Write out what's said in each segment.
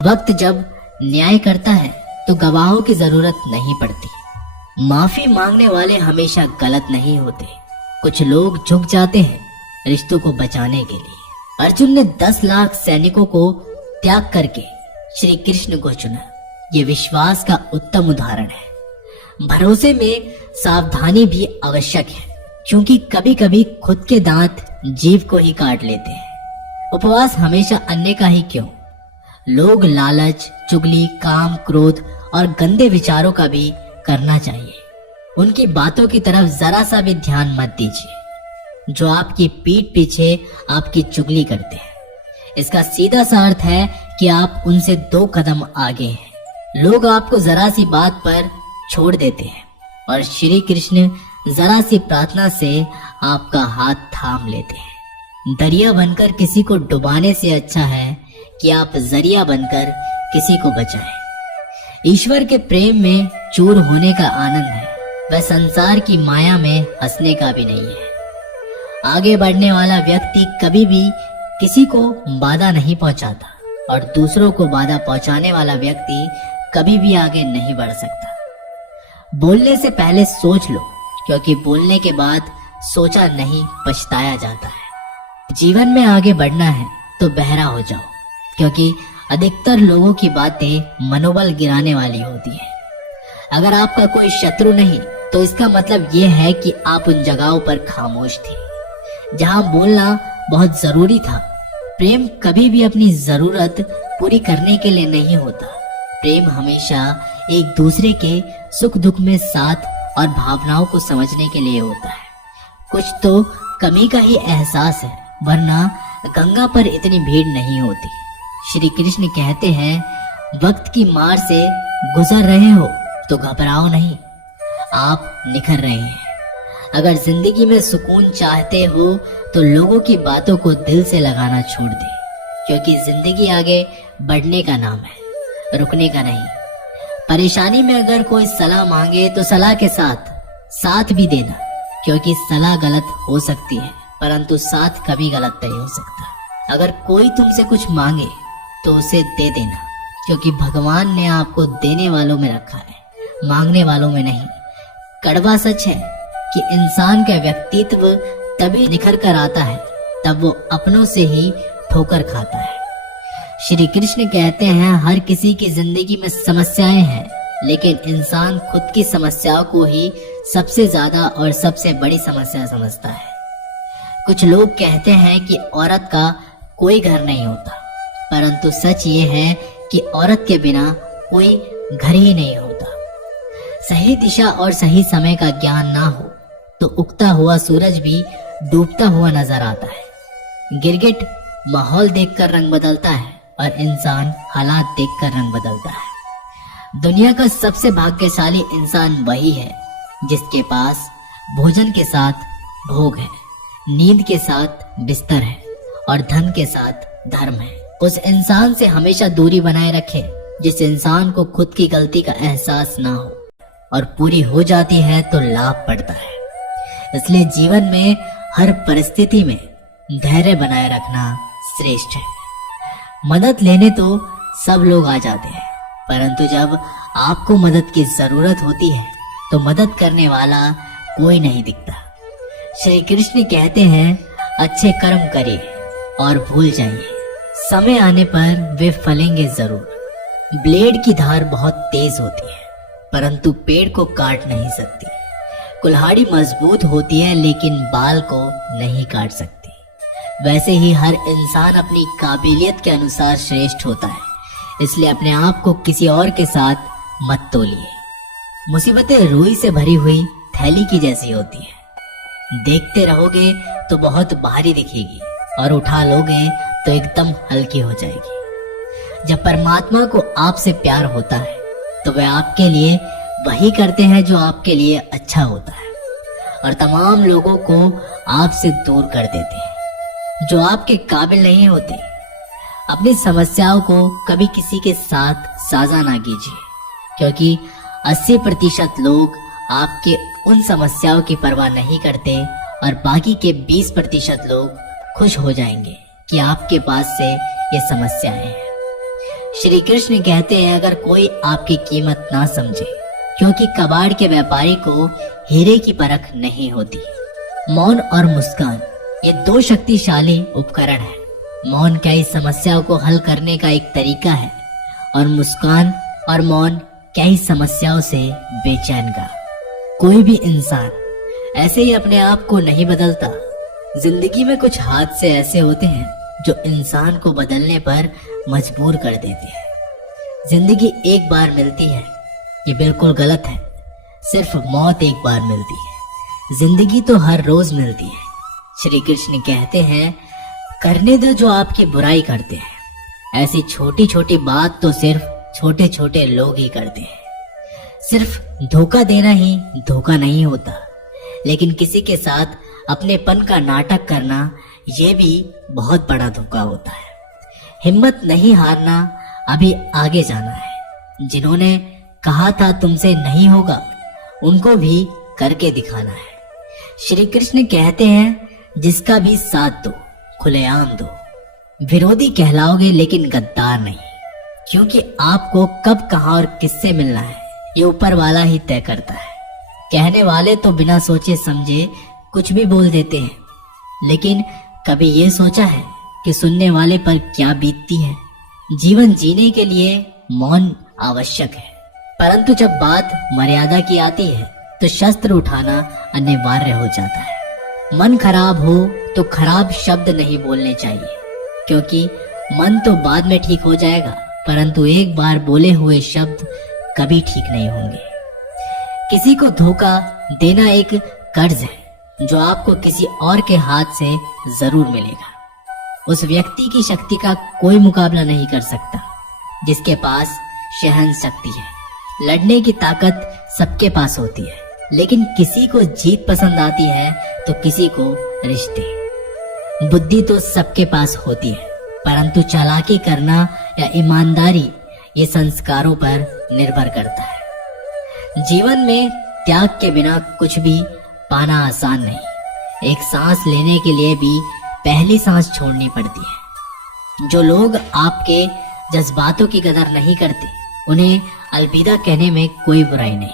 वक्त जब न्याय करता है तो गवाहों की जरूरत नहीं पड़ती। माफी मांगने वाले हमेशा गलत नहीं होते। कुछ लोग झुक जाते हैं रिश्तों को बचाने के लिए। अर्जुन ने 10 लाख सैनिकों को त्याग करके श्री कृष्ण को चुना। ये विश्वास का उत्तम उदाहरण है। भरोसे में सावधानी भी आवश्यक है, क्योंकि कभी कभी खुद के दांत जीभ को ही काट लेते हैं। उपवास हमेशा अन्य का ही क्यों, लोग लालच, चुगली, काम, क्रोध और गंदे विचारों का भी करना चाहिए। उनकी बातों की तरफ जरा सा भी ध्यान मत दीजिए जो आपकी पीठ पीछे आपकी चुगली करते हैं। इसका सीधा सा अर्थ है कि आप उनसे 2 कदम आगे हैं। लोग आपको जरा सी बात पर छोड़ देते हैं और श्री कृष्ण जरा सी प्रार्थना से आपका हाथ थाम लेते हैं। दरिया बनकर किसी को डुबाने से अच्छा है कि आप जरिया बनकर किसी को बचाएं। ईश्वर के प्रेम में चूर होने का आनंद है, वह संसार की माया में हंसने का भी नहीं है। आगे बढ़ने वाला व्यक्ति कभी भी किसी को बाधा नहीं पहुंचाता और दूसरों को बाधा पहुंचाने वाला व्यक्ति कभी भी आगे नहीं बढ़ सकता। बोलने से पहले सोच लो, क्योंकि बोलने के बाद सोचा नहीं पछताया जाता है। जीवन में आगे बढ़ना है तो बहरा हो जाओ, क्योंकि अधिकतर लोगों की बातें मनोबल गिराने वाली होती है। अगर आपका कोई शत्रु नहीं तो इसका मतलब यह है कि आप उन जगहों पर खामोश थे जहां बोलना बहुत जरूरी था। प्रेम कभी भी अपनी जरूरत पूरी करने के लिए नहीं होता। प्रेम हमेशा एक दूसरे के सुख दुख में साथ और भावनाओं को समझने के लिए होता है। कुछ तो कमी का ही एहसास है, वरना गंगा पर इतनी भीड़ नहीं होती। श्री कृष्ण कहते हैं, वक्त की मार से गुजर रहे हो तो घबराओ नहीं, आप निखर रहे हैं। अगर जिंदगी में सुकून चाहते हो तो लोगों की बातों को दिल से लगाना छोड़ दे, क्योंकि जिंदगी आगे बढ़ने का नाम है, रुकने का नहीं। परेशानी में अगर कोई सलाह मांगे तो सलाह के साथ भी देना, क्योंकि सलाह गलत हो सकती है परंतु साथ कभी गलत नहीं हो सकता। अगर कोई तुमसे कुछ मांगे तो उसे दे देना, क्योंकि भगवान ने आपको देने वालों में रखा है, मांगने वालों में नहीं। कड़वा सच है कि इंसान का व्यक्तित्व तभी निखर कर आता है तब वो अपनों से ही ठोकर खाता है। श्री कृष्ण कहते हैं, हर किसी की जिंदगी में समस्याएं हैं, लेकिन इंसान खुद की समस्याओं को ही सबसे ज्यादा और सबसे बड़ी समस्या समझता है। कुछ लोग कहते हैं कि औरत का कोई घर नहीं होता, परंतु सच ये है कि औरत के बिना कोई घर ही नहीं होता। सही दिशा और सही समय का ज्ञान ना हो तो उगता हुआ सूरज भी डूबता हुआ नजर आता है। गिरगिट माहौल देखकर रंग बदलता है और इंसान हालात देखकर रंग बदलता है। दुनिया का सबसे भाग्यशाली इंसान वही है जिसके पास भोजन के साथ भोग है, नींद के साथ बिस्तर है और धन के साथ धर्म है। उस इंसान से हमेशा दूरी बनाए रखें जिस इंसान को खुद की गलती का एहसास ना हो, और पूरी हो जाती है तो लाभ पड़ता है। इसलिए जीवन में हर परिस्थिति में धैर्य बनाए रखना श्रेष्ठ है। मदद लेने तो सब लोग आ जाते हैं, परंतु जब आपको मदद की जरूरत होती है तो मदद करने वाला कोई नहीं दिखता। श्री कृष्ण कहते हैं, अच्छे कर्म करिए और भूल जाइए, समय आने पर वे फलेंगे जरूर। ब्लेड की धार बहुत तेज होती है, परंतु पेड़ को काट नहीं सकती। कुल्हाड़ी मजबूत होती है, लेकिन बाल को नहीं काट सकती। वैसे ही हर इंसान अपनी काबिलियत के अनुसार श्रेष्ठ होता है, इसलिए अपने आप को किसी और के साथ मत तोलिए। मुसीबतें रुई से भरी हुई थैली की जैसी होती है, देखते रहोगे तो बहुत भारी दिखेगी और उठा लोगे तो एकदम हल्की हो जाएगी। जब परमात्मा को आपसे प्यार होता है तो वे आपके लिए वही करते हैं जो आपके लिए अच्छा होता है, और तमाम लोगों को आपसे दूर कर देते हैं जो आपके काबिल नहीं होते। अपनी समस्याओं को कभी किसी के साथ साझा ना कीजिए, क्योंकि 80% लोग आपके उन समस्याओं की परवाह नहीं करते और बाकी के 20% लोग खुश हो जाएंगे कि आपके पास से ये समस्याएं हैं। श्री कृष्ण कहते हैं अगर कोई आपकी कीमत ना समझे, क्योंकि कबाड़ के व्यापारी को हीरे की परख नहीं होती। मौन और मुस्कान ये दो शक्तिशाली उपकरण हैं। मौन कई समस्याओं को हल करने का एक तरीका है और मुस्कान और मौन कई समस्याओं से बेचैन का। कोई भी इंसान ऐसे ही अपने आप को नहीं बदलता। जिंदगी में कुछ हादसे ऐसे होते हैं जो इंसान को बदलने पर मजबूर कर देते हैं। जिंदगी एक बार मिलती है, ये बिल्कुल गलत है। सिर्फ मौत एक बार मिलती है, जिंदगी तो हर रोज मिलती है। श्री कृष्ण कहते हैं करने दो जो आपकी बुराई करते हैं। ऐसी छोटी छोटी बात तो सिर्फ छोटे छोटे लोग ही करते हैं। सिर्फ धोखा देना ही धोखा नहीं होता, लेकिन किसी के साथ अपनेपन का नाटक करना ये भी बहुत बड़ा धोखा होता है। हिम्मत नहीं हारना, अभी आगे जाना है। जिन्होंने कहा था तुमसे नहीं होगा, उनको भी करके दिखाना है। श्री कृष्ण कहते हैं जिसका भी साथ दो, खुलेआम दो। विरोधी कहलाओगे लेकिन गद्दार नहीं, क्योंकि आपको कब कहां और किससे मिलना है ये ऊपर वाला ही तय करता है। कहने वाले तो बिना सोचे समझे कुछ भी बोल देते हैं, लेकिन कभी ये सोचा है कि सुनने वाले पर क्या बीतती है। जीवन जीने के लिए मौन आवश्यक है, परंतु जब बात मर्यादा की आती है तो शस्त्र उठाना अनिवार्य हो जाता है। मन खराब हो तो खराब शब्द नहीं बोलने चाहिए, क्योंकि मन तो बाद में ठीक हो जाएगा, परंतु एक बार बोले हुए शब्द कभी ठीक नहीं होंगे। किसी को धोखा देना एक कर्ज है जो आपको किसी और के हाथ से जरूर मिलेगा। उस व्यक्ति की शक्ति का कोई मुकाबला नहीं कर सकता जिसके पास सहन शक्ति है। लड़ने की ताकत सबके पास होती है, लेकिन किसी को जीत पसंद आती है तो किसी को रिश्ते। बुद्धि तो सबके पास होती है, परंतु चालाकी करना या ईमानदारी ये संस्कारों पर निर्भर करता है। जीवन में त्याग के बिना कुछ भी पाना आसान नहीं। एक सांस लेने के लिए भी पहली सांस छोड़नी पड़ती है। जो लोग आपके जज्बातों की कदर नहीं करते, उन्हें अलविदा कहने में कोई बुराई नहीं।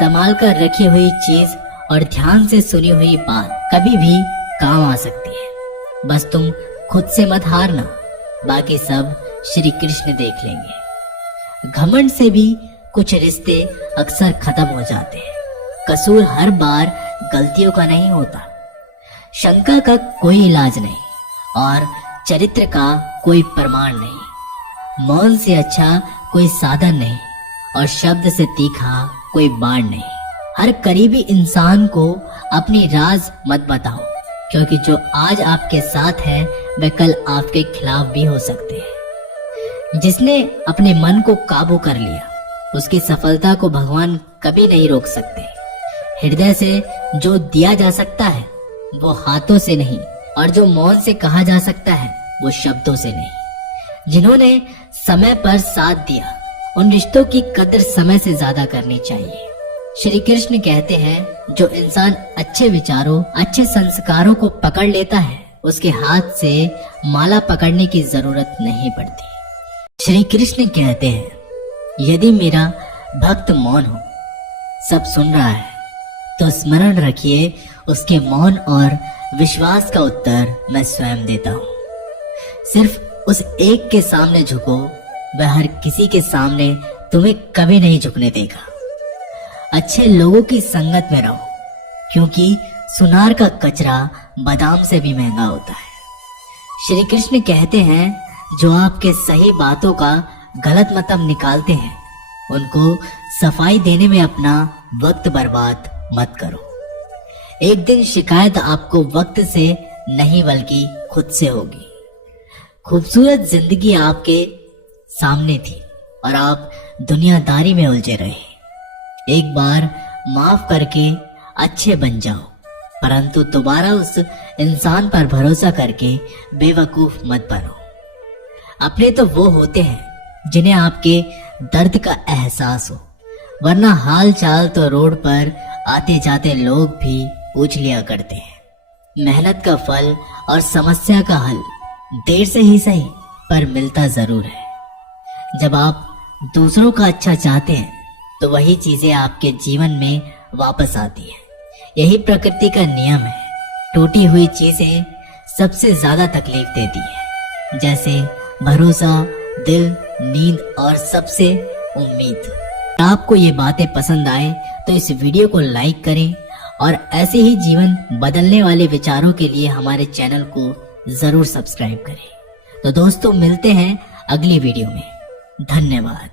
संभाल कर रखी हुई चीज और ध्यान से सुनी हुई बात कभी भी काम आ सकती है। बस तुम खुद से मत हारना, बाकी सब श्री कृष्ण देख लेंगे। घमंड से भी कुछ रिश्ते अक्सर खत्म हो जाते हैं। कसूर हर बार गलतियों का नहीं होता। शंका का कोई इलाज नहीं और चरित्र का कोई प्रमाण नहीं। मौन से अच्छा कोई साधन नहीं और शब्द से तीखा कोई बाण नहीं। हर करीबी इंसान को अपनी राज मत बताओ, क्योंकि जो आज आपके साथ है वे कल आपके खिलाफ भी हो सकते हैं। जिसने अपने मन को काबू कर लिया, उसकी सफलता को भगवान कभी नहीं रोक सकते। हृदय से जो दिया जा सकता है वो हाथों से नहीं, और जो मौन से कहा जा सकता है वो शब्दों से नहीं। जिन्होंने समय पर साथ दिया, उन रिश्तों की कदर समय से ज्यादा करनी चाहिए। श्री कृष्ण कहते हैं जो इंसान अच्छे विचारों, अच्छे संस्कारों को पकड़ लेता है, उसके हाथ से माला पकड़ने की जरूरत नहीं पड़ती। श्री कृष्ण कहते हैं यदि मेरा भक्त मौन हो, सब सुन रहा है, तो स्मरण रखिए उसके मौन और विश्वास का उत्तर मैं स्वयं देता हूँ। सिर्फ उस एक के सामने झुको, वह हर किसी के सामने तुम्हें कभी नहीं झुकने देगा। अच्छे लोगों की संगत में रहो, क्योंकि सुनार का कचरा बादाम से भी महंगा होता है। श्री कृष्ण कहते हैं जो आपके सही बातों का गलत मतलब निकालते हैं, उनको सफाई देने में अपना वक्त बर्बाद मत करो। एक दिन शिकायत आपको वक्त से नहीं बल्कि खुद से होगी। खूबसूरत जिंदगी आपके सामने थी और आप दुनियादारी में उलझे रहे। एक बार माफ करके अच्छे बन जाओ, परंतु दोबारा उस इंसान पर भरोसा करके बेवकूफ मत बनो। अपने तो वो होते हैं जिन्हें आपके दर्द का एहसास हो, वरना हाल चाल तो रोड पर आते जाते लोग भी पूछ लिया करते हैं। मेहनत का फल और समस्या का हल देर से ही सही पर मिलता जरूर है। जब आप दूसरों का अच्छा चाहते हैं तो वही चीजें आपके जीवन में वापस आती हैं। यही प्रकृति का नियम है। टूटी हुई चीजें सबसे ज्यादा तकलीफ देती हैं, जैसे भरोसा, दिल, नींद और सबसे उम्मीद। आपको ये बातें पसंद आए तो इस वीडियो को लाइक करें और ऐसे ही जीवन बदलने वाले विचारों के लिए हमारे चैनल को जरूर सब्सक्राइब करें। तो दोस्तों, मिलते हैं अगली वीडियो में। धन्यवाद।